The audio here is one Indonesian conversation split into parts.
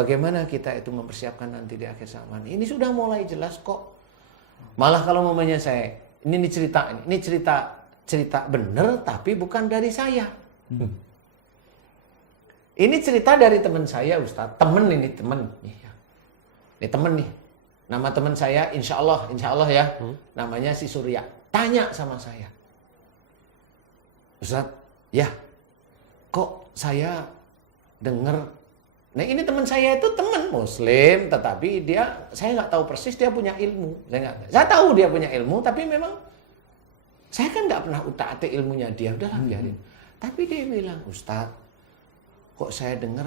bagaimana kita itu mempersiapkan nanti di akhir zaman. Ini sudah mulai jelas kok. Malah kalau mamanya saya, ini cerita bener tapi bukan dari saya. Ini cerita dari teman saya, Ustadz. Temen. Ini temen nih. Nama teman saya, insya Allah ya. Namanya si Surya. Tanya sama saya. Ustadz, ya kok saya dengar. Nah ini teman saya itu teman Muslim, tetapi saya nggak tahu persis dia punya ilmu. Saya tahu dia punya ilmu, tapi memang saya kan nggak pernah utak-atik ilmunya dia. Udahlah biarin. Tapi dia bilang, Ustadz, kok saya dengar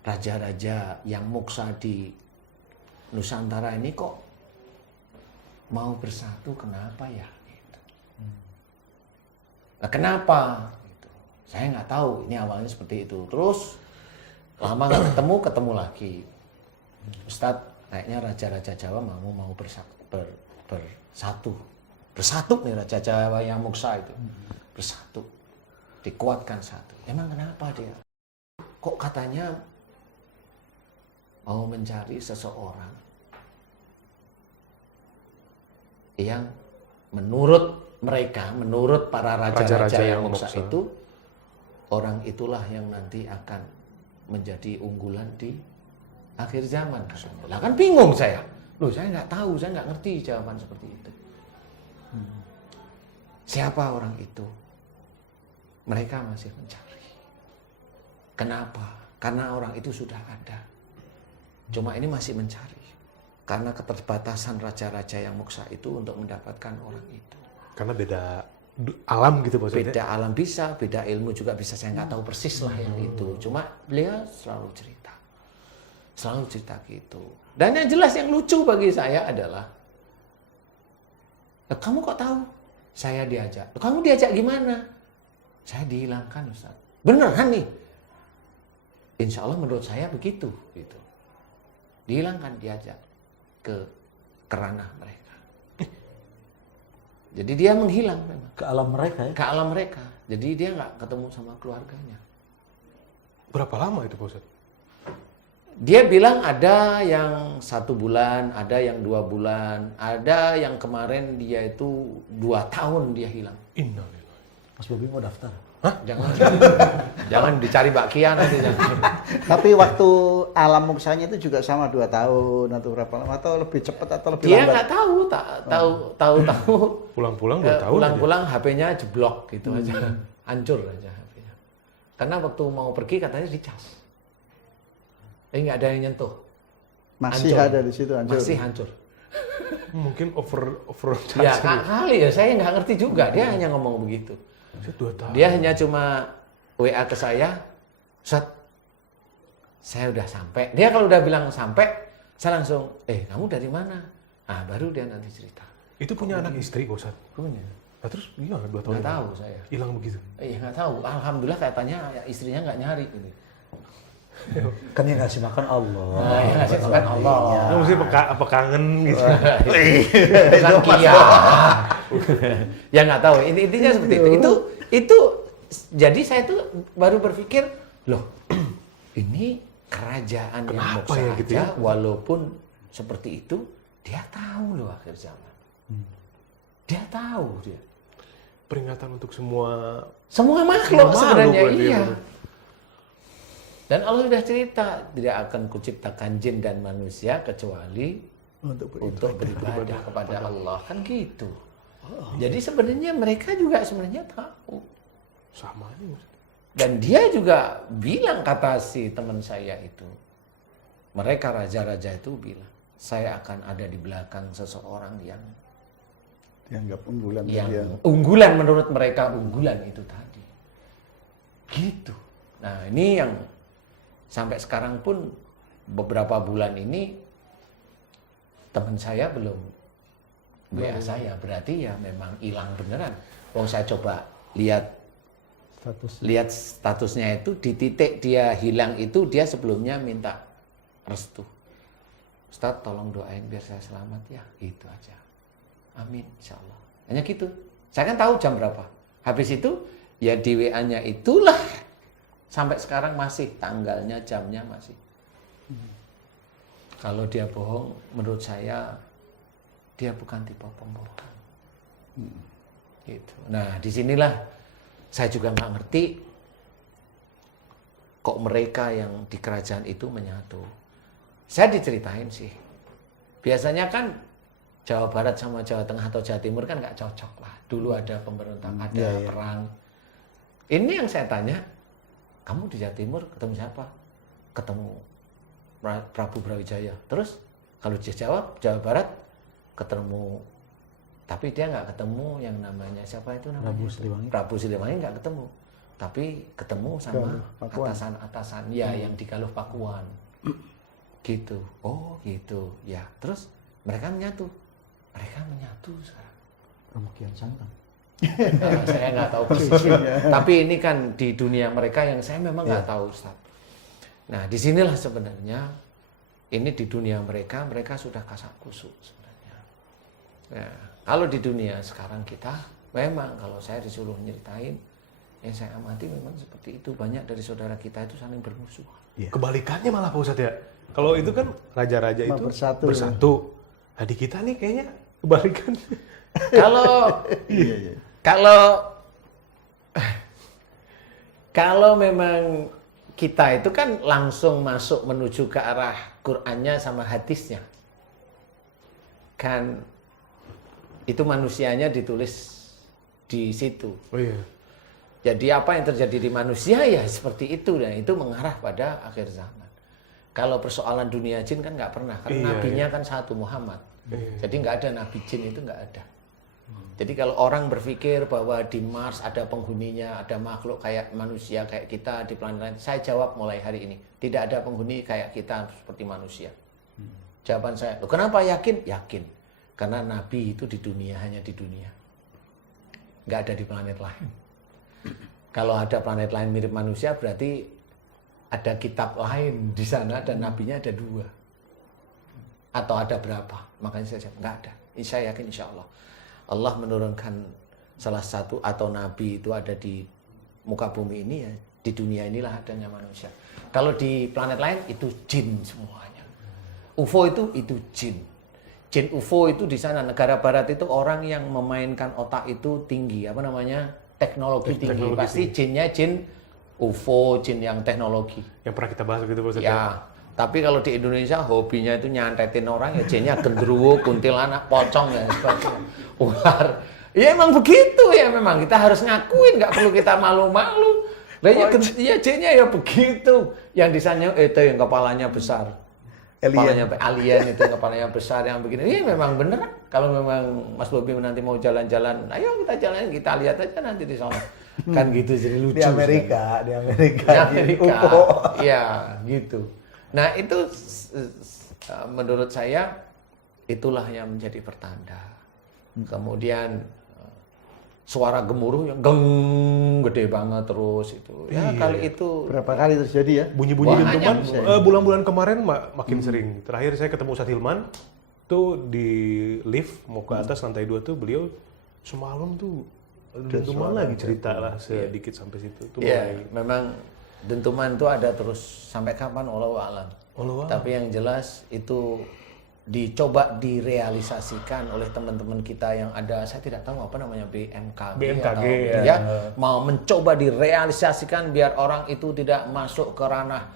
raja-raja yang muksa di Nusantara ini kok mau bersatu, kenapa ya? Gitu. Nah, kenapa? Gitu. Saya nggak tahu. Ini awalnya seperti itu. Terus lama nggak ketemu lagi. Ustadz, kayaknya raja-raja Jawa mau bersatu. Bersatu nih raja Jawa yang muksa itu. Bersatu. Dikuatkan satu. Emang kenapa dia? Kok katanya mau mencari seseorang yang menurut mereka, menurut para raja-raja yang muksa itu, orang itulah yang nanti akan menjadi unggulan di akhir zaman. Lah kan bingung saya. Loh, saya nggak tahu, saya nggak ngerti jawaban seperti itu. Siapa orang itu? Mereka masih mencari. Kenapa? Karena orang itu sudah ada. Cuma ini masih mencari. Karena keterbatasan raja-raja yang muksa itu untuk mendapatkan orang itu. Karena beda alam gitu maksudnya? Beda alam bisa, beda ilmu juga bisa. Saya nggak tahu persis lah yang itu. Cuma beliau selalu cerita. Selalu cerita gitu. Dan yang jelas yang lucu bagi saya adalah, kamu kok tahu? Saya diajak. Kamu diajak gimana? Saya dihilangkan, Ustaz. Beneran nih? Insya Allah menurut saya begitu. Gitu. Dihilangkan, diajak ke ranah mereka. Jadi dia menghilang memang. Ke alam mereka ya? Ke alam mereka. Jadi dia nggak ketemu sama keluarganya. Berapa lama itu Pak Ustadz? Dia bilang ada yang 1 bulan, ada yang 2 bulan, ada yang kemarin dia itu 2 tahun dia hilang. Innalillahi. Mas Bobi mau daftar? Hah? Jangan dicari bakian nanti. Tapi waktu alam muksanya itu juga sama 2 tahun atau berapa lama, atau lebih cepat atau lebih Dia lambat? nggak tahu. Pulang-pulang 2 tahun. Pulang-pulang HP-nya jeblok gitu aja, hancur aja HP-nya. Karena waktu mau pergi katanya dicas. Nggak ada yang nyentuh. Masih Hancur. ada di situ hancur. Masih hancur. Mungkin over Ya kali ya, saya nggak ngerti juga. Dia hanya ngomong begitu. 2 tahun. Dia hanya cuma WA ke saya, Ustaz, saya udah sampai. Dia kalau udah bilang sampai, saya langsung, kamu dari mana? Ah, baru dia nanti cerita. Itu punya anak istri Pak Ustadz? Punya. Nah, terus gimana 2 tahun? Nggak tahu saya. Hilang begitu? Iya nggak tahu. Alhamdulillah katanya istrinya nggak nyari. Gitu. Kan yang ngasih makan Allah. Nah, yang ngasih makan Allah. Nggak mesti apa kangen gitu? Bukan Kia. Ya nggak tahu. Intinya seperti itu. Itu jadi saya tuh baru berpikir, loh, ini kerajaan yang Kenapa muksa ya gitu aja, ya? walaupun seperti itu, dia tahu loh akhir zaman. Dia tahu dia. Peringatan untuk semua Makhluk sebenarnya berarti ya, iya. Bro. Dan Allah sudah cerita, tidak akan kuciptakan jin dan manusia kecuali untuk beribadah kepada Allah. Kan gitu. Jadi sebenarnya mereka juga sebenarnya tahu. Sama aja Ustadz. Dan dia juga bilang, kata si teman saya itu, mereka raja-raja itu bilang, saya akan ada di belakang seseorang yang Dianggap unggulan. unggulan, menurut mereka unggulan itu tadi. Gitu. Nah ini yang sampai sekarang pun beberapa bulan ini teman saya belum WA saya, berarti ya memang hilang beneran. Wong saya coba lihat statusnya itu, di titik dia hilang itu dia sebelumnya minta restu. Ustadz tolong doain biar saya selamat ya, gitu aja. Amin, insyaallah. Hanya gitu. Saya kan tahu jam berapa. Habis itu ya di WA-nya itulah sampai sekarang masih tanggalnya, jamnya masih. Kalau dia bohong, menurut saya dia bukan tipe pembohong. Gitu. Nah, disinilah saya juga nggak ngerti kok mereka yang di kerajaan itu menyatu. Saya diceritain sih. Biasanya kan Jawa Barat sama Jawa Tengah atau Jawa Timur kan nggak cocok lah. Dulu ada pemberontak, ada perang. Ini yang saya tanya, kamu di Jawa Timur ketemu siapa? Ketemu Prabu Brawijaya. Terus kalau dia jawab Jawa Barat ketemu, tapi dia nggak ketemu yang namanya siapa itu namanya? Prabu Siliwangi. Prabu Siliwangi nggak ketemu, tapi ketemu sama atasan-atasan ya yang di Galuh Pakuan. Gitu. Oh gitu. Ya terus mereka menyatu sekarang. Romo Kian Santang. Nah, saya nggak tahu persisnya. Tapi ini kan di dunia mereka yang saya memang nggak tahu, Ustaz. Nah, disinilah sebenarnya ini di dunia mereka sudah kasak kusuk sebenarnya. Nah, kalau di dunia sekarang kita memang kalau saya disuruh nyeritain, yang saya amati memang seperti itu, banyak dari saudara kita itu saling bermusuhan. Kebalikannya malah Pak Ustadz ya. Kalau itu kan raja-raja itu bersatu. Nah di kita nih kayaknya kebalikan. Kalau memang kita itu kan langsung masuk menuju ke arah Qur'annya sama hadisnya. Kan itu manusianya ditulis di situ. Oh iya. Jadi apa yang terjadi di manusia ya seperti itu, dan itu mengarah pada akhir zaman. Kalau persoalan dunia jin kan nggak pernah, karena nabinya kan satu, Muhammad. Jadi nggak ada nabi jin, itu nggak ada. Jadi kalau orang berpikir bahwa di Mars ada penghuninya, ada makhluk kayak manusia, kayak kita di planet lain, saya jawab mulai hari ini, tidak ada penghuni kayak kita seperti manusia. Jawaban saya, loh, kenapa yakin? Yakin. Karena nabi itu di dunia, hanya di dunia. Nggak ada di planet lain. Kalau ada planet lain mirip manusia, berarti ada kitab lain di sana dan nabinya ada 2. Atau ada berapa? Makanya saya jawab, nggak ada. Saya yakin insya Allah. Allah menurunkan salah satu atau nabi itu ada di muka bumi ini, ya di dunia inilah adanya manusia. Kalau di planet lain itu jin semuanya. UFO itu jin. Jin UFO itu di sana negara barat itu orang yang memainkan otak itu tinggi, apa namanya? Teknologi tinggi. Pasti jinnya jin UFO, jin yang teknologi. Yang pernah kita bahas gitu Pak Ustadz. Ya. Tapi kalau di Indonesia hobinya itu nyantetin orang, ya jinnya gendruwo, kuntilanak, pocong dan sebagainya. Ular. Ya emang begitu ya, memang kita harus ngakuin, nggak perlu kita malu-malu. Lah ya jinnya ya begitu. Yang di sana itu yang kepalanya besar. Alien itu kepalanya besar yang begini. Iya memang bener. Kalau memang Mas Bobi nanti mau jalan-jalan, ayo kita jalan, kita lihat aja nanti di sana. Kan gitu, jadi lucu. Di Amerika. Iya, gitu. Nah itu menurut saya itulah yang menjadi pertanda. Kemudian suara gemuruh yang geng gede banget terus itu. Ya kali itu Berapa kali terjadi ya? Bunyi-bunyi dentuman Banyak. bulan-bulan kemarin makin sering. Terakhir saya ketemu Ustadz Hilman tuh di lift mau ke atas lantai 2 tuh, beliau semalam tuh dentuman lagi, cerita lah sedikit sampai situ. Tuh ya, memang dentuman itu ada terus sampai kapan Allahu a'lam. Tapi yang jelas itu dicoba direalisasikan oleh teman-teman kita yang ada, saya tidak tahu apa namanya, BMKG atau, ya, mau mencoba direalisasikan biar orang itu tidak masuk ke ranah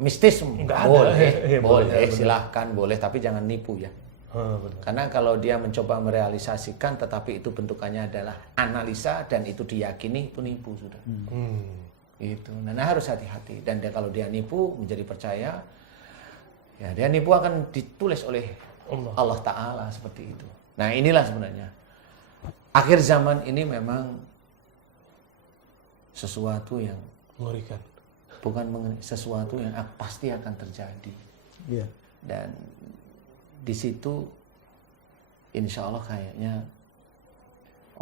mistis. Boleh, silahkan boleh, tapi jangan nipu ya. Karena kalau dia mencoba merealisasikan tetapi itu bentukannya adalah analisa dan itu diyakini, itu nipu sudah. Itu. Nah, harus hati-hati, dan kalau dia nipu menjadi percaya, ya dia nipu akan ditulis oleh Allah Ta'ala seperti itu. Nah inilah sebenarnya akhir zaman ini memang sesuatu yang mengerikan. Bukan sesuatu yang pasti akan terjadi. Dan di situ insya Allah kayaknya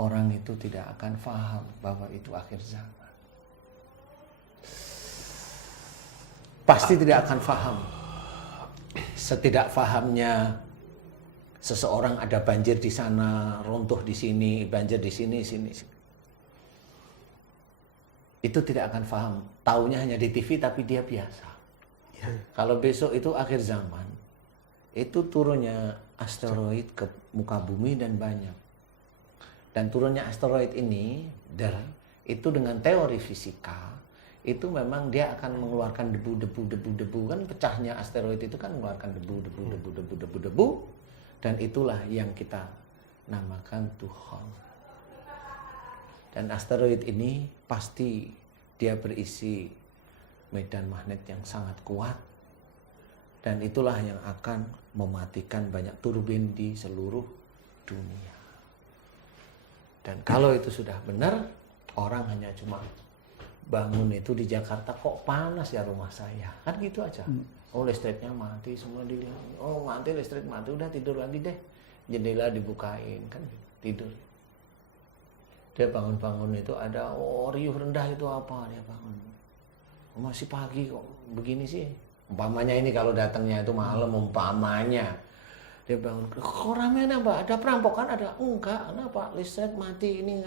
orang itu tidak akan paham bahwa itu akhir zaman. Pasti tidak akan paham. Setidak fahamnya seseorang ada banjir di sana, runtuh di sini, banjir di sini. Itu tidak akan paham. Taunya hanya di TV tapi dia biasa. Kalau besok itu akhir zaman, itu turunnya asteroid ke muka bumi dan banyak. Dan turunnya asteroid ini, itu dengan teori fisika, itu memang dia akan mengeluarkan debu, kan pecahnya asteroid itu kan mengeluarkan debu, dan itulah yang kita namakan Tuhan. Dan asteroid ini pasti dia berisi medan magnet yang sangat kuat, dan itulah yang akan mematikan banyak turbin di seluruh dunia. Dan kalau itu sudah benar, orang hanya cuma bangun itu di Jakarta, kok panas ya rumah saya, kan gitu aja. Oh listriknya mati, semua dilihat. Oh mati, listrik mati, udah tidur lagi deh, jendela dibukain, kan tidur. Dia bangun-bangun itu ada, oh riuh rendah itu apa, dia bangun. Oh, masih pagi kok begini sih. Umpamanya ini kalau datangnya itu malam, umpamanya. Dia bangun, kok rame apa? Ada perampokan? Ada? Enggak, kenapa? Listrik mati, ini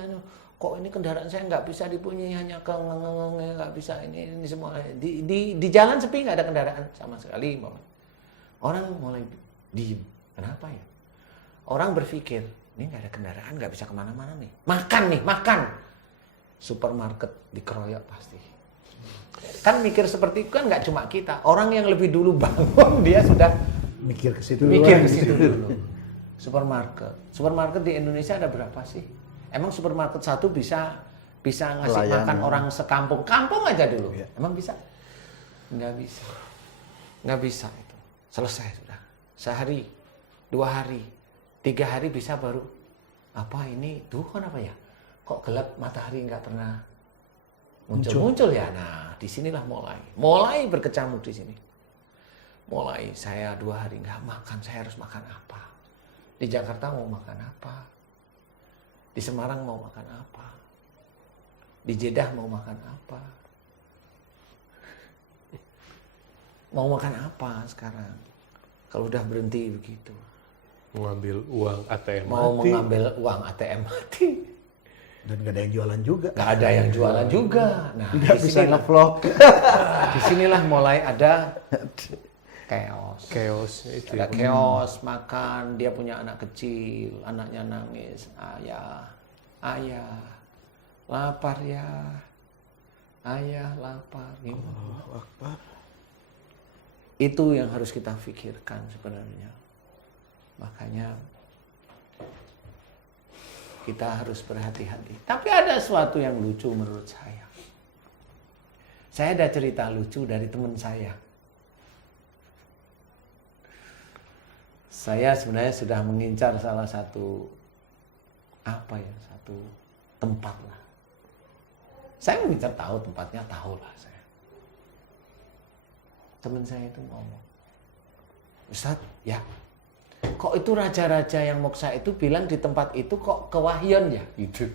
kok ini kendaraan saya nggak bisa dipunyai, hanya nggak bisa ini semua. Di jalan sepi, nggak ada kendaraan sama sekali. Orang mulai diem. Kenapa ya? Orang berpikir, ini nggak ada kendaraan, nggak bisa kemana-mana nih. Makan. Supermarket dikeroyok pasti. Kan mikir seperti itu kan nggak cuma kita. Orang yang lebih dulu bangun dia sudah Mikir ke situ dulu. Supermarket di Indonesia ada berapa sih? Emang supermarket satu bisa ngasih makan orang sekampung? Kampung aja dulu. Ya. Emang bisa? Nggak bisa itu. Selesai sudah. Sehari, 2 hari, 3 hari bisa baru. Apa ini? Tuhan apa ya? Kok gelap, matahari nggak pernah muncul ya. Nah, disinilah mulai berkecamuk di sini. Mulai saya 2 hari nggak makan, saya harus makan apa? Di Jakarta mau makan apa? Di Semarang mau makan apa? Di Jeddah mau makan apa? Mau makan apa sekarang? Kalau udah berhenti begitu. Mengambil uang ATM Mau mati. mengambil uang ATM mati. Dan gak ada yang jualan juga. Gak ada yang jualan juga. Nah, Nggak bisa nge-vlog. disinilah mulai ada chaos itu ada ya. chaos, makan, dia punya anak kecil, anaknya nangis, ayah lapar ya, ayah lapar gitu. Itu yang harus kita pikirkan sebenarnya. Makanya kita harus berhati-hati. Tapi ada sesuatu yang lucu menurut saya. Saya ada cerita lucu dari teman saya. Saya sebenarnya sudah mengincar salah satu satu tempat lah. Saya mengincar tahu tempatnya, tahu lah saya. Teman saya itu ngomong, Ustadz, ya, kok itu raja-raja yang moksa itu bilang di tempat itu kok kewahyan ya, gitu.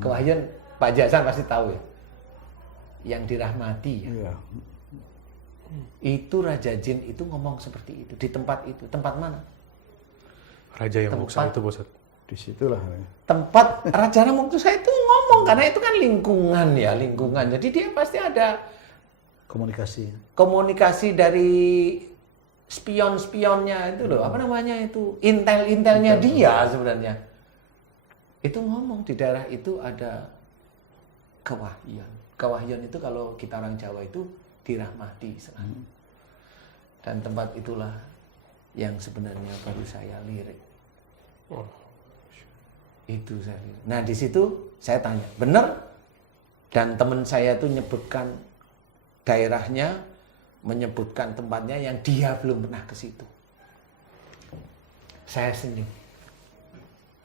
Kewahyan, Pak Jasan pasti tahu ya, yang dirahmati ya. Iya. Itu Raja Jin itu ngomong seperti itu di tempat itu. Tempat mana? Raja yang moksa itu, Bos. Di situlah. Tempat Raja Moksa itu ngomong, karena itu kan lingkungan. Jadi dia pasti ada komunikasi dari spion-spionnya itu loh. Apa namanya itu? Intelnya dia sebenarnya. Itu ngomong di daerah itu ada kewahyan. Kewahyan itu kalau kita orang Jawa itu dirahmati selalu. Dan tempat itulah yang sebenarnya baru saya lirik. Itu saya lirik. Nah di situ saya tanya, benar? Dan teman saya tuh nyebutkan daerahnya, menyebutkan tempatnya yang dia belum pernah ke situ. Saya senyum.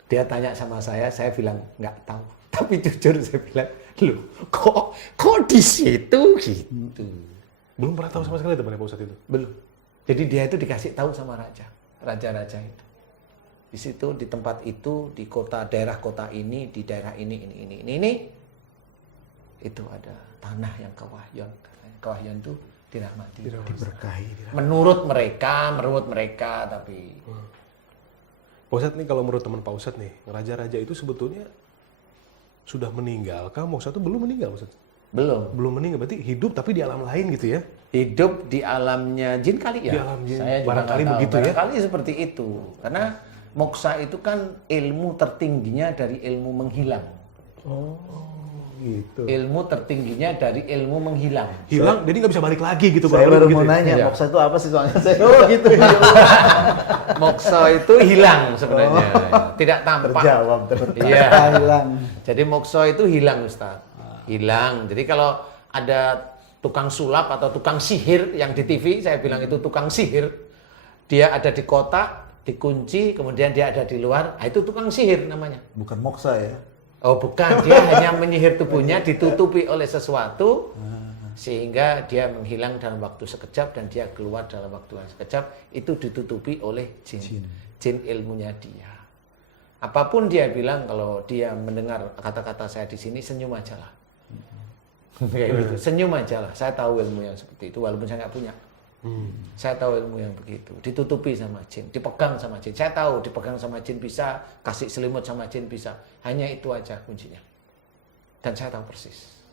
Dia tanya sama saya bilang nggak tahu. Tapi jujur saya bilang, loh, kok di situ gitu. Belum pernah tahu sama sekali temannya Pak Ustadz itu? Belum. Jadi dia itu dikasih tahu sama raja-raja itu. Di situ, di tempat itu, di daerah kota ini, di daerah ini, itu ada tanah yang kewahyan. Kewahyan itu dirahmati. Diberkahi. Menurut mereka, tapi Pak Ustadz nih, kalau menurut teman Pak Ustadz nih, raja-raja itu sebetulnya sudah meninggal. Kamu Ustadz itu belum meninggal, Ustadz? Belum meninggal, berarti hidup tapi di alam lain gitu ya? Hidup di alamnya jin kali ya. Di alam jin. Saya juga Barangkali nggak tahu. begitu ya. Barangkali seperti itu. Karena moksa itu kan ilmu tertingginya dari ilmu menghilang. Oh, gitu. Ilmu tertingginya dari ilmu menghilang. Hilang, jadi nggak bisa balik lagi gitu. Saya baru gitu mau ya? nanya, Iya. moksa itu apa sih soalnya saya? Oh, gitu. Moksa itu hilang sebenarnya. Tidak tampak. Terjawab Iya. hilang. Jadi moksa itu hilang, Ustaz. Hilang. Jadi kalau ada tukang sulap atau tukang sihir yang di TV, saya bilang itu tukang sihir. Dia ada di kotak, dikunci, kemudian dia ada di luar. Nah, itu tukang sihir namanya. Bukan moksa ya? Oh bukan, dia hanya menyihir tubuhnya ditutupi oleh sesuatu sehingga dia menghilang dalam waktu sekejap dan dia keluar dalam waktu yang sekejap. Itu ditutupi oleh jin. Jin ilmunya dia. Apapun dia bilang, kalau dia mendengar kata-kata saya di sini, senyum aja lah. Kayak gitu, senyum aja lah. Saya tahu ilmu yang seperti itu walaupun saya nggak punya. Saya tahu ilmu yang begitu, ditutupi sama jin, dipegang sama jin. Saya tahu dipegang sama jin bisa, kasih selimut sama jin bisa. Hanya itu aja kuncinya. Dan saya tahu persis.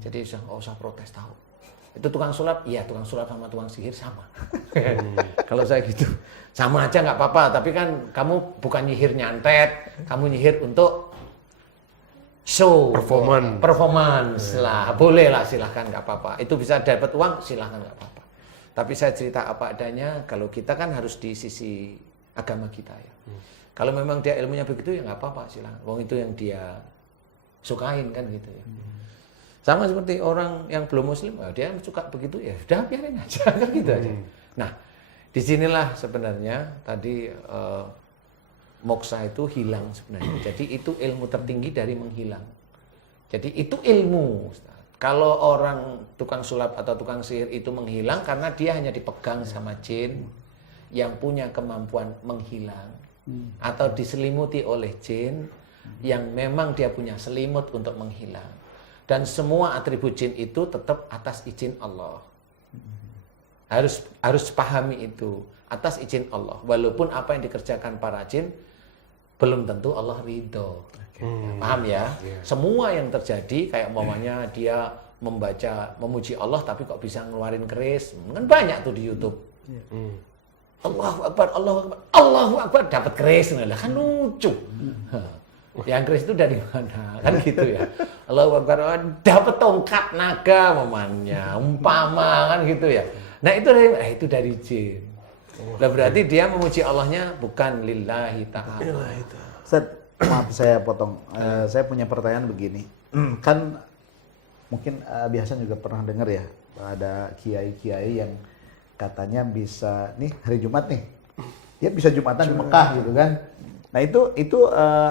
Jadi nggak usah protes, tahu. Itu tukang sulap, iya tukang sulap sama tukang sihir sama. Kalau saya gitu, sama aja nggak apa-apa. Tapi kan kamu bukan nyihir nyantet, kamu nyihir untuk show, performance lah, boleh lah, silahkan nggak apa-apa. Itu bisa dapat uang, silahkan nggak apa-apa. Tapi saya cerita apa adanya. Kalau kita kan harus di sisi agama kita ya. Kalau memang dia ilmunya begitu ya nggak apa-apa, silahkan. Wong itu yang dia sukain kan gitu ya. Sama seperti orang yang belum muslim, dia suka begitu ya, udah biarin aja kan gitu aja. Nah, disinilah sebenarnya tadi moksa itu hilang sebenarnya. Jadi itu ilmu tertinggi dari menghilang. Jadi itu ilmu. Kalau orang tukang sulap atau tukang sihir itu menghilang karena dia hanya dipegang sama jin yang punya kemampuan menghilang. Atau diselimuti oleh jin yang memang dia punya selimut untuk menghilang. Dan semua atribut jin itu tetap atas izin Allah. Harus pahami itu. Atas izin Allah. Walaupun apa yang dikerjakan para jin belum tentu Allah ridho. Paham ya? Semua yang terjadi kayak umpamanya dia memuji Allah tapi kok bisa ngeluarin keris. Kan banyak tuh di YouTube. Allahu Akbar, Allahu Akbar, Allahu Akbar, dapat keris. Nah, kan lucu. Yang keris itu dari mana? Kan gitu ya. Allahu Akbar, dapat tongkat naga umpama kan gitu ya. Nah, itu dari jin. Nah, berarti dia memuji Allahnya bukan lillahi ta'ala. Ustaz, maaf saya potong. Saya punya pertanyaan begini. Kan mungkin biasa juga pernah dengar ya, ada kiai-kiai yang katanya bisa nih hari Jumat nih, dia bisa Jumatan di Mekah gitu kan. Nah itu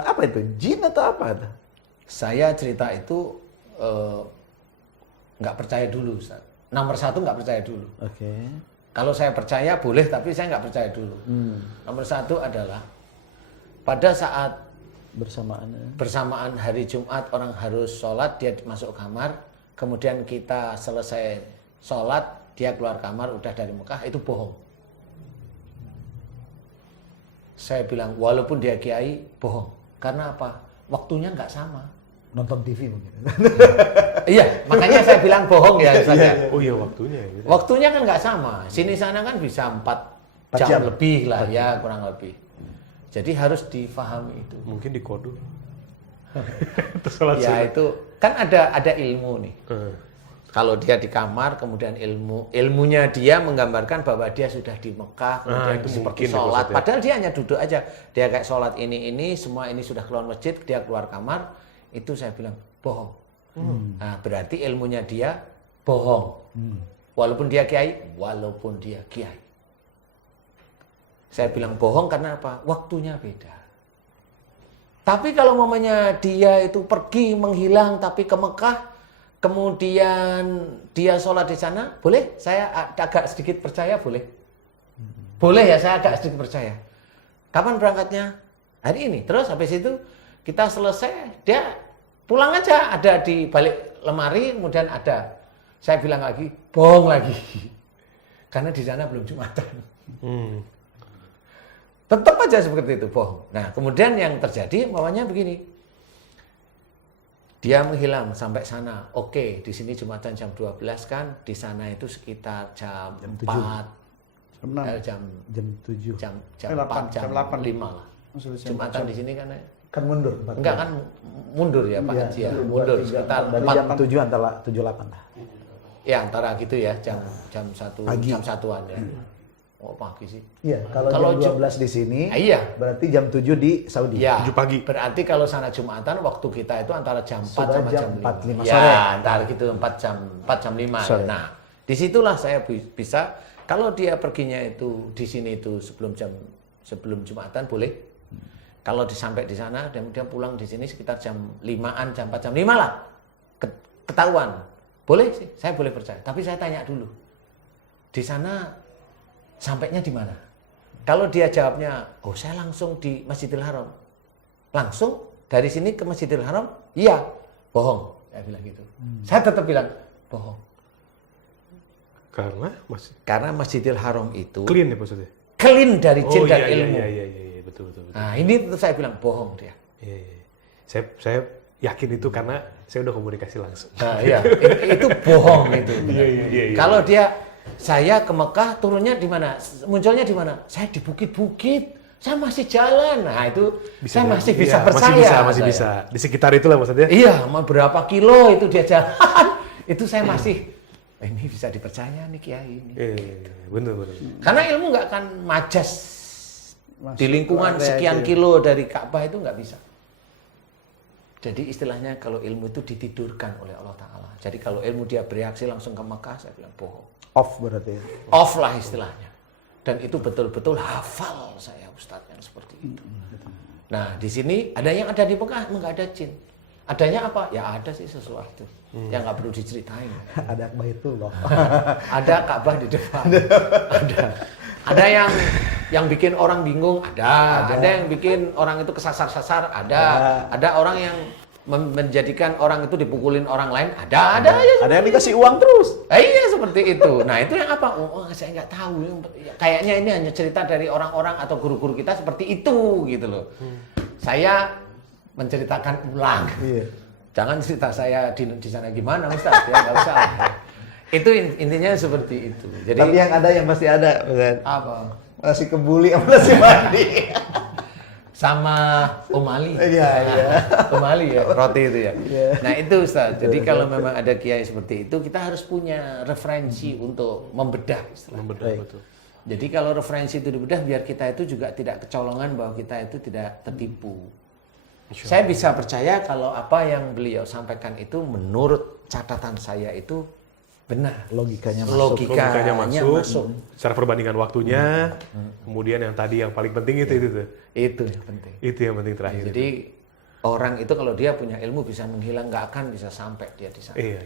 apa itu? Jin atau apa? Saya cerita itu nggak percaya dulu, Ustaz. Nomor satu nggak percaya dulu. Oke. Kalau saya percaya boleh, tapi saya nggak percaya dulu. Nomor satu adalah pada saat bersamaan hari Jumat orang harus sholat, dia masuk kamar, kemudian kita selesai sholat, dia keluar kamar udah dari Mekah, itu bohong. Saya bilang walaupun dia kiai, bohong. Karena apa? Waktunya nggak sama. Nonton TV mungkin. Iya, makanya saya bilang bohong ya. Oh iya waktunya. Gitu. Waktunya kan nggak sama. Sini sana kan bisa 4 jam lebih lah ya, kurang lebih. Jadi harus difahami itu. Mungkin di kode. Ya itu kan ada ilmu nih. Kalau dia di kamar, kemudian ilmunya dia menggambarkan bahwa dia sudah di Mekah, kemudian itu seperti mungkin sholat. ya, Padahal dia hanya duduk aja. Dia kayak sholat ini, semua ini sudah keluar masjid, dia keluar kamar. Itu saya bilang bohong. Nah, berarti ilmunya dia bohong. Walaupun dia kiai, Saya bilang bohong karena apa? Waktunya beda. Tapi kalau mamanya dia itu pergi menghilang tapi ke Mekah, kemudian dia sholat di sana, boleh? Saya agak sedikit percaya, boleh? Boleh ya, saya agak sedikit percaya. Kapan berangkatnya? Hari ini. Terus habis itu kita selesai, dia pulang aja, ada di balik lemari, kemudian ada. Saya bilang lagi, bohong lagi. Karena di sana belum Jumatan. Tetap aja seperti itu, bohong. Nah, kemudian yang terjadi, mamanya begini. Dia menghilang sampai sana. Oke, di sini Jumatan jam 12 kan, di sana itu sekitar jam 4, Jam 6. jam Jam 7. jam 8, 4, jam jam 8. 5 lah. Maksudnya jam Jumatan di sini kan Kan mundur. enggak kan mundur ya Pak Iya, Haji ya, mundur sekitar dari 4, jam 7 antara 7-8 lah. ya antara gitu ya, jam 1 Pagi. jam 1-an ya. Oh pagi sih. Iya, kalau jam 12 di sini, Iya. berarti jam 7 di Saudi. Ya, 7 pagi. berarti kalau sana Jumatan waktu kita itu antara jam 4 Sudah sama jam jam 4, 5 5. sore. Ya, antara gitu 4 jam 5. Sore. Nah, disitulah saya bisa kalau dia perginya itu di sini itu sebelum Jumatan boleh. Kalau sampai di sana dan dia pulang di sini sekitar jam 5-an, jam 4, jam 5 lah. Ketahuan. Boleh sih, saya boleh percaya. Tapi saya tanya dulu. Di sana sampainya di mana? Kalau dia jawabnya, oh saya langsung di Masjidil Haram. Langsung dari sini ke Masjidil Haram? Iya. Bohong. Saya bilang gitu. Saya tetap bilang, bohong. Karena Masjidil Haram itu Clean ya maksudnya? clean dari jin dan iya, ilmu. Iya, betul. Nah ini tentu saya bilang bohong dia. Iya. Saya yakin itu karena saya udah komunikasi langsung. Nah iya, itu bohong itu. Iya. Kalau saya ke Mekah turunnya di mana? Munculnya di mana? Saya di bukit-bukit. Saya masih jalan. Nah itu saya masih bisa percaya. Masih bisa. Di sekitar itulah maksudnya. Iya, mau berapa kilo itu dia jalan. Itu saya masih ini bisa dipercaya nih Kiai ini. Bener. Karena ilmu nggak akan majas di lingkungan area sekian itu. kilo dari Ka'bah itu nggak bisa. Jadi istilahnya kalau ilmu itu ditidurkan oleh Allah Ta'ala. Jadi kalau ilmu dia bereaksi langsung ke Mekah, saya bilang bohong. Off berarti ya. Off lah istilahnya. Dan itu betul-betul hafal saya Ustadz yang seperti itu. Nah di sini ada yang ada di Mekah, nggak ada jin. Adanya apa? Ya ada sih sesuatu yang nggak perlu diceritain. Ada Baitullah. Ada Ka'bah di depan. Ada yang bikin orang bingung, ada yang bikin orang itu kesasar-sasar, ada orang yang menjadikan orang itu dipukulin orang lain, ada aja. Ada yang dikasih uang terus. Iya seperti itu. Nah itu yang apa? Oh, saya nggak tahu. Kayaknya ini hanya cerita dari orang-orang atau guru-guru kita seperti itu gitu loh. Saya menceritakan ulang. Iya. Jangan cerita saya di sana gimana Ustaz, ya nggak usah. Itu intinya seperti itu. Jadi Tapi yang ada yang pasti ada, Ustaz. apa? Nasi kebuli sama nasi mandi. Sama umali. Iya. Umali ya, roti itu ya. Iya. Nah itu Ustaz. Jadi kalau memang ada kiai seperti itu, kita harus punya referensi untuk membedah istilahnya. Betul. Jadi kalau referensi itu dibedah, biar kita itu juga tidak kecolongan bahwa kita itu tidak tertipu. Saya bisa percaya kalau apa yang beliau sampaikan itu menurut catatan saya itu benar. Logikanya masuk. Logikanya masuk. masuk. Secara perbandingan waktunya, kemudian yang tadi yang paling penting itu tuh. Itu yang penting. Itu yang penting terakhir. Jadi orang itu kalau dia punya ilmu bisa menghilang, nggak akan bisa sampai dia di sana. Iya.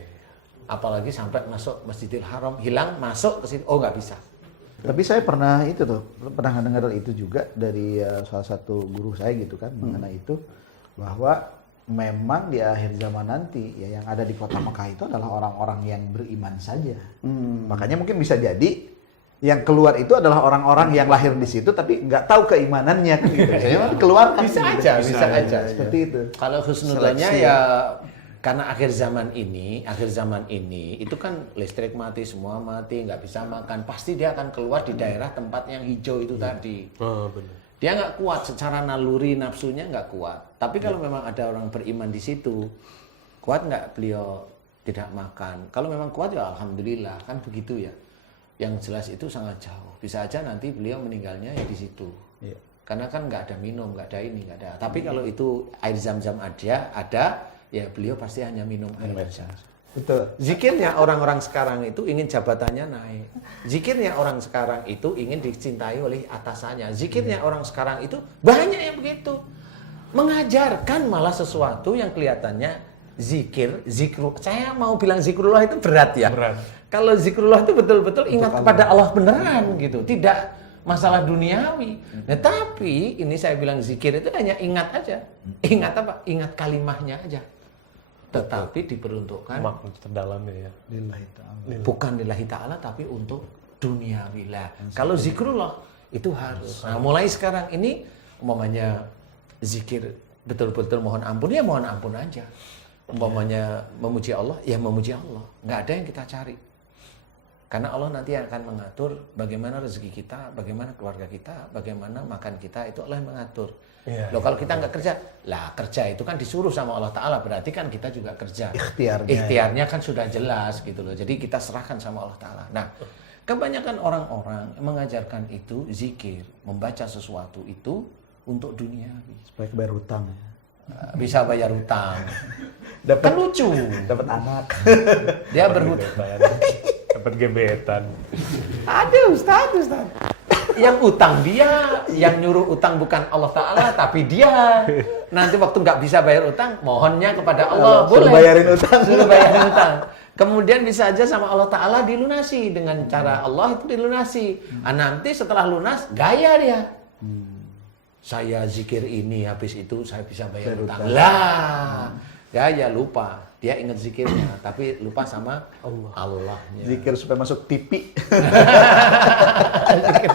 Apalagi sampai masuk Masjidil Haram, hilang, masuk ke situ, oh nggak bisa. Tapi saya pernah dengar itu juga dari salah satu guru saya gitu kan mengenai itu, bahwa memang di akhir zaman nanti ya yang ada di kota Mekah itu adalah orang-orang yang beriman saja. Makanya mungkin bisa jadi yang keluar itu adalah orang-orang yang lahir di situ tapi nggak tahu keimanannya kan gitu. Saya keluar kan Bisa gitu. aja, bisa aja. Seperti itu. Kalau husnudzonnya Seleksi. ya karena akhir zaman ini itu kan listrik mati, semua mati, nggak bisa makan, pasti dia akan keluar di daerah tempat yang hijau itu tadi. Oh, benar. Dia nggak kuat secara naluri nafsunya nggak kuat. Tapi kalau memang ada orang beriman di situ, kuat nggak beliau tidak makan? Kalau memang kuat ya alhamdulillah kan begitu ya. Yang jelas itu sangat jauh. Bisa aja nanti beliau meninggalnya ya di situ. Iya. Karena kan nggak ada minum, nggak ada ini, nggak ada. Tapi kalau itu air zam-zam ada, ya beliau pasti hanya minum air saja. Betul. Zikirnya orang-orang sekarang itu ingin jabatannya naik. Zikirnya orang sekarang itu ingin dicintai oleh atasannya. Zikirnya orang sekarang itu banyak yang begitu. Mengajarkan malah sesuatu yang kelihatannya zikru. Saya mau bilang zikrullah itu berat ya. Berat. Kalau zikrullah itu betul-betul ingat kepada Allah beneran gitu. Tidak masalah duniawi. Nah, tapi ini saya bilang zikir itu hanya ingat aja. Ingat apa? Ingat kalimahnya aja. Tetapi diperuntukkan Makna terdalamnya ya. Lillahi ta'ala. bukan lillahi ta'ala tapi untuk duniawi lah. Kalau zikrullah itu harus. Nah, mulai sekarang ini umpamanya zikir betul-betul mohon ampun ya mohon ampun aja. umpamanya memuji Allah, ya memuji Allah. Nggak ada yang kita cari. Karena Allah nanti akan mengatur bagaimana rezeki kita, bagaimana keluarga kita, bagaimana makan kita, itu Allah yang mengatur. Iya, Loh kalau kita nggak kerja, lah kerja itu kan disuruh sama Allah Ta'ala, berarti kan kita juga kerja. Ikhtiarnya. Ikhtiarnya kan sudah jelas gitu loh. Jadi kita serahkan sama Allah Ta'ala. Nah, kebanyakan orang-orang mengajarkan itu zikir, membaca sesuatu itu untuk duniawi. Supaya bayar hutang. Bisa bayar utang. Dapat Kan lucu. dapat anak. Dia berhutang. Dapat gebetan. Aduh, Ustaz. Yang utang dia, yang nyuruh utang bukan Allah Ta'ala, tapi dia. Nanti waktu nggak bisa bayar utang, mohonnya kepada Allah. Suruh Boleh. bayarin utang. Suruh bayarin utang. Kemudian bisa aja sama Allah Ta'ala dilunasi. Dengan cara Allah itu dilunasi. Nah, nanti setelah lunas, gaya dia. Saya zikir ini, habis itu saya bisa bayar utang. Lah, gaya lupa. Dia ingat zikirnya, tapi lupa sama Allahnya. Zikir supaya masuk TV.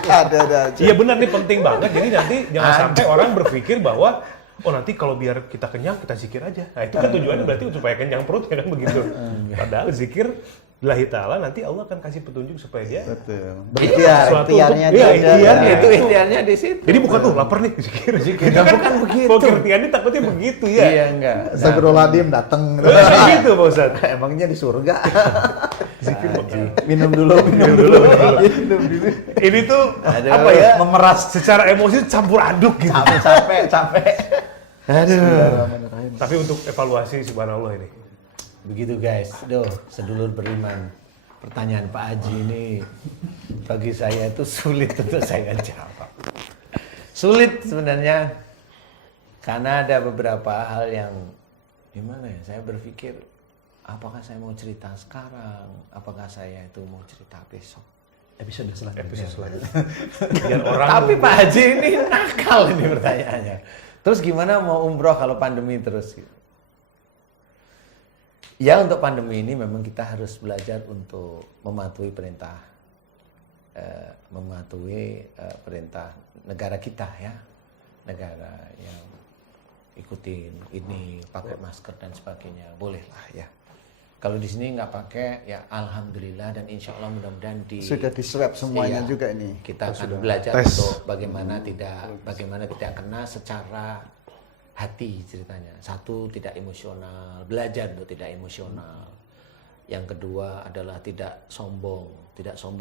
Ada aja. Iya benar nih penting banget. Jadi nanti jangan sampai orang berpikir bahwa oh nanti kalau biar kita kenyang kita zikir aja. Nah itu kan tujuannya berarti supaya kenyang perut ya kan begitu. Padahal zikir lillahi ta'ala nanti Allah akan kasih petunjuk supaya dia Betul. Berikhtiar. sesuatu Ikhtiarnya untuk- dia ada. ikhtiarnya Itu ikhtiarnya di situ. Jadi bukan tuh lapar nih zikir. Ya, bukan begitu. Pengertiannya takutnya begitu ya. Iya, enggak. Astagfirullahaladzim datang. Kayak gitu Pak Ustadz. Emangnya di surga. Zikir Minum dulu, minum dulu. ini tuh Aduh. apa ya? Memeras. Secara emosi campur aduk gitu. Capek. Aduh. Tapi untuk evaluasi subhanallah ini. Begitu guys. Duh, sedulur beriman. Pertanyaan Pak Haji ini bagi saya itu sulit untuk saya jawab. Sulit sebenarnya karena ada beberapa hal yang gimana ya, saya berpikir apakah saya mau cerita sekarang, apakah saya itu mau cerita besok. Episode selanjutnya. Episode selanjutnya. Biar orang Tapi Pak Haji ini nakal ini pertanyaannya. Terus gimana mau umroh kalau pandemi terus? Ya untuk pandemi ini memang kita harus belajar untuk mematuhi perintah, perintah negara kita ya, negara yang ikutin ini pakai masker dan sebagainya, bolehlah ya. Kalau di sini nggak pakai ya alhamdulillah dan insya Allah mudah-mudahan Sudah di swab semuanya Iya. juga ini. kita akan belajar tes. untuk bagaimana tidak kena secara hati ceritanya. Satu, tidak emosional, belajar untuk tidak emosional. Yang kedua adalah tidak sombong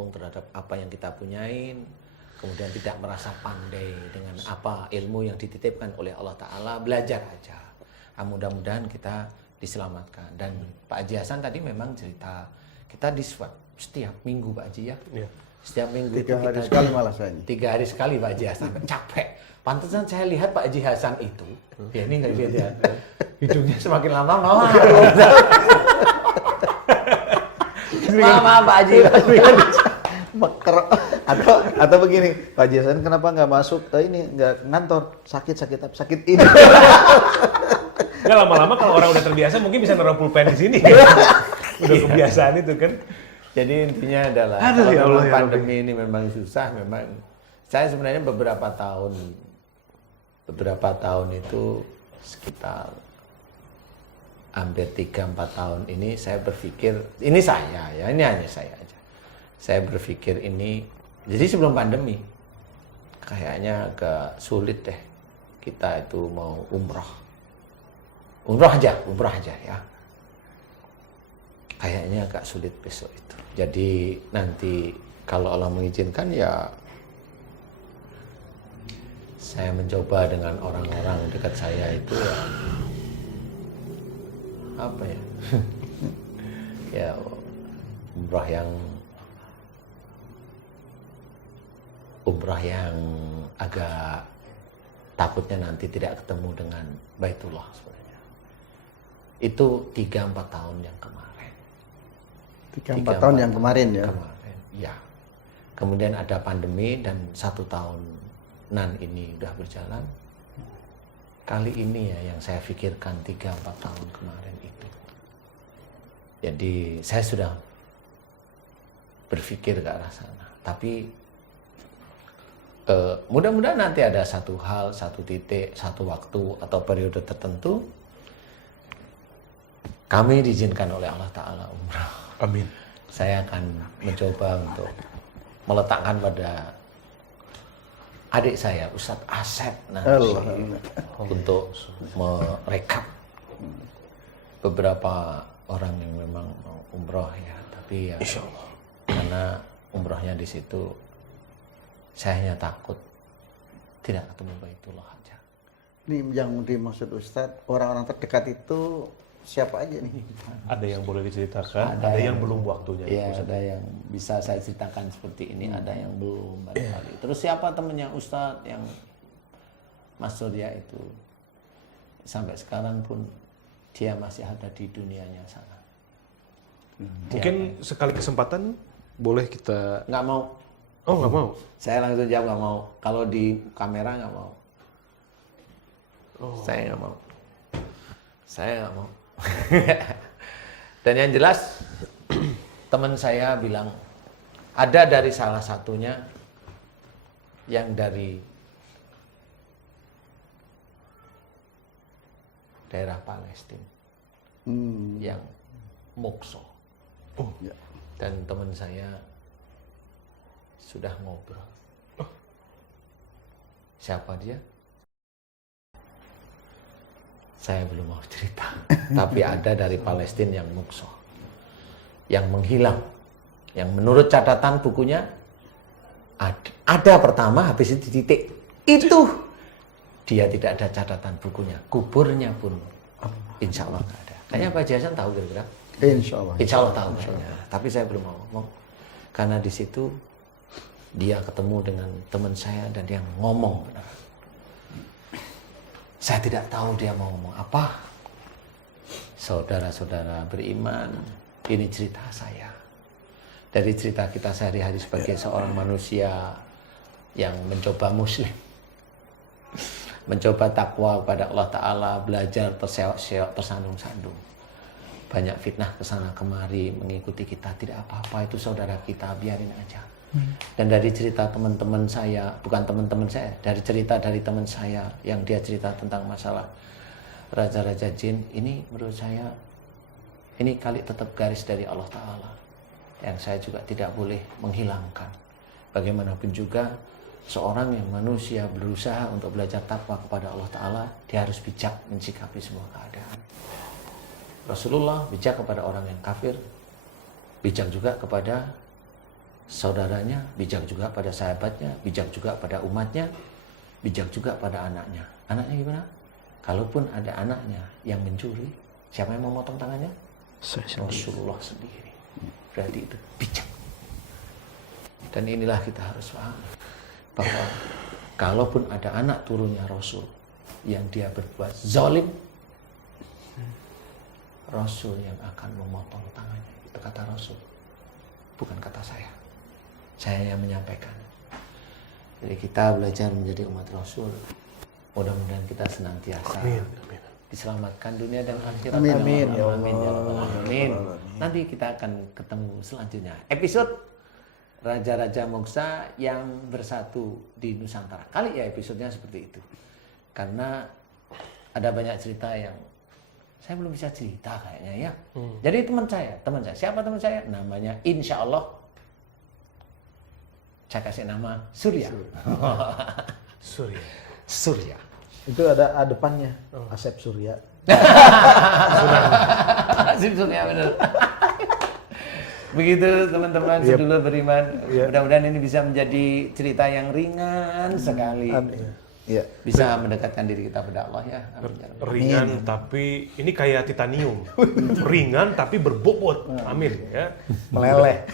terhadap apa yang kita punyain. Kemudian tidak merasa pandai dengan apa ilmu yang dititipkan oleh Allah Ta'ala, belajar aja. Nah, mudah-mudahan kita diselamatkan. Dan Pak Haji Hasan tadi memang cerita, kita di swab setiap minggu Pak Haji ya. Iya. Setiap minggu 3 itu hari kita sekali malah saya. 3 hari sekali Pak Haji Hasan, capek. Pantesan saya lihat Pak Haji Hasan itu, ya ini nggak lihat ya, hidungnya semakin lama mawar. Mama Pak Haji. Meker. Atau begini, Pak Jason kenapa nggak masuk ini nggak ngantor sakit ini. nggak lama-lama kalau orang udah terbiasa mungkin bisa naruh pulpen di sini. Udah kebiasaan itu kan. Jadi intinya adalah Aduh, kalau ya Allah, memang ya pandemi ini memang susah, memang saya sebenarnya beberapa tahun itu sekitar hampir 3-4 tahun ini saya berpikir, ini hanya saya aja. Saya berpikir ini, jadi sebelum pandemi kayaknya agak sulit deh kita itu mau umroh. Umroh aja ya. Kayaknya agak sulit besok itu. Jadi nanti kalau Allah mengizinkan ya saya mencoba dengan orang-orang dekat saya itu ya apa ya ya umrah yang agak takutnya nanti tidak ketemu dengan Baitullah sebenarnya. Itu 3-4 tahun yang kemarin. 3-4 tahun yang kemarin ya. Kemarin, ya. Kemudian ada pandemi dan 1 tahunan ini udah berjalan. Kali ini ya yang saya pikirkan 3-4 tahun kemarin itu. Jadi saya sudah berpikir ke arah sana. Tapi mudah-mudahan nanti ada satu hal, satu titik, satu waktu atau periode tertentu kami diizinkan oleh Allah Ta'ala umrah. Amin. Saya akan mencoba untuk meletakkan pada adik saya, Ustadz Asep, nanti untuk merekap beberapa orang yang memang mau umroh ya. Tapi ya, Insya Allah. karena umrohnya di situ, saya hanya takut tidak ketemu Baitullah aja. Ini yang dimaksud Ustadz, orang-orang terdekat itu siapa aja nih? Ada yang boleh diceritakan, ada yang belum waktunya. Ya, ada yang bisa saya ceritakan seperti ini, ada yang belum barangkali. Terus siapa temennya Ustadz yang Mas Surya itu sampai sekarang pun dia masih ada di dunianya sana. Mungkin sekali kesempatan boleh kita. Nggak mau. Oh, nggak mau. Saya langsung jawab nggak mau. Kalau di kamera nggak mau. Saya nggak mau. Saya nggak mau. Dan yang jelas teman saya bilang ada dari salah satunya yang dari daerah Palestina yang Mokso. Oh, Ya. Dan teman saya sudah ngobrol. Siapa dia? Saya belum mau cerita. Tapi ada dari Palestina yang Mokso, yang menghilang, yang menurut catatan bukunya ada pertama, habis itu titik. Itu dia tidak ada catatan bukunya, kuburnya pun insya Allah nggak ada. Kayaknya Pak Jason tahu kira-kira. Insya Allah. Insya Allah tahu. Tapi saya belum mau ngomong karena di situ dia ketemu dengan teman saya dan dia ngomong benar. Saya tidak tahu dia mau ngomong apa. Saudara-saudara beriman, ini cerita saya. Dari cerita kita sehari-hari sebagai seorang manusia yang mencoba muslim. Mencoba takwa kepada Allah Ta'ala, belajar terseok-seok, tersandung-sandung. Banyak fitnah kesana kemari mengikuti kita, tidak apa-apa itu saudara kita, biarin aja. Dan dari cerita teman-teman saya, bukan teman-teman saya, dari cerita dari teman saya yang dia cerita tentang masalah raja-raja jin, ini menurut saya ini kali tetap garis dari Allah Ta'ala yang saya juga tidak boleh menghilangkan. Bagaimanapun juga seorang yang manusia berusaha untuk belajar takwa kepada Allah Ta'ala, dia harus bijak mensikapi semua keadaan. Rasulullah bijak kepada orang yang kafir, bijak juga kepada saudaranya, bijak juga pada sahabatnya, bijak juga pada umatnya, bijak juga pada anaknya. Anaknya gimana? Kalaupun ada anaknya yang mencuri, siapa yang memotong tangannya? Rasulullah sendiri. Berarti itu bijak. Dan inilah kita harus paham bahwa kalaupun ada anak turunnya Rasul yang dia berbuat zalim, Rasul yang akan memotong tangannya. Itu kata Rasul, bukan kata saya. Saya yang menyampaikan. Jadi kita belajar menjadi umat Rasul. Mudah-mudahan kita senantiasa diselamatkan dunia dan akhirat. Amin. Amin, ya Allah. Amin, ya Rabbal Alamin. Nanti kita akan ketemu selanjutnya. Episode Raja-Raja Moksa yang bersatu di Nusantara. Kali ya episodenya seperti itu. Karena ada banyak cerita yang saya belum bisa cerita kayaknya ya. Jadi teman saya, siapa teman saya? Namanya Insya Allah, saya kasih nama Surya. Surya. Itu ada depannya, Asep Surya. Surya benar. Begitu teman-teman sedulur beriman. Mudah-mudahan ini bisa menjadi cerita yang ringan sekali. Iya. Bisa mendekatkan diri kita pada Allah ya. Amin. Ringan tapi ini kayak titanium. Ringan tapi berbobot. Amin ya. Meleleh.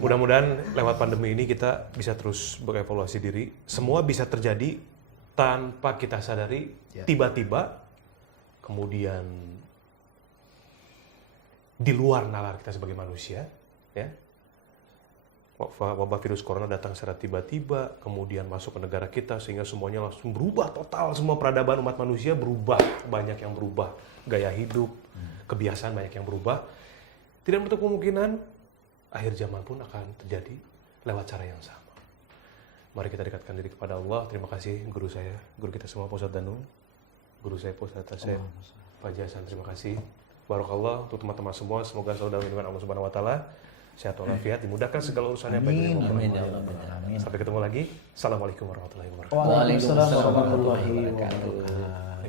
Mudah-mudahan lewat pandemi ini kita bisa terus berevaluasi diri. Semua bisa terjadi tanpa kita sadari. Tiba-tiba kemudian di luar nalar kita sebagai manusia, ya. Wabah virus corona datang secara tiba-tiba, kemudian masuk ke negara kita sehingga semuanya langsung berubah total, semua peradaban umat manusia berubah, banyak yang berubah, gaya hidup, kebiasaan banyak yang berubah. Tidak menutup kemungkinan akhir zaman pun akan terjadi lewat cara yang sama. Mari kita dekatkan diri kepada Allah. Terima kasih guru saya, guru kita semua Pak Ustadz Danung, guru saya Pak Ustadz Asep, Pak Jasan, terima kasih. Barakallah untuk teman-teman semua, semoga selalu dalam lindungan Allah Subhanahu wa taala. Sehat walafiat, dimudahkan segala urusannya baik Amin, maupun amin, buruk. ya Allah, amin. Sampai ketemu lagi. Assalamualaikum warahmatullahi wabarakatuh. Waalaikumsalam warahmatullahi wabarakatuh. wabarakatuh.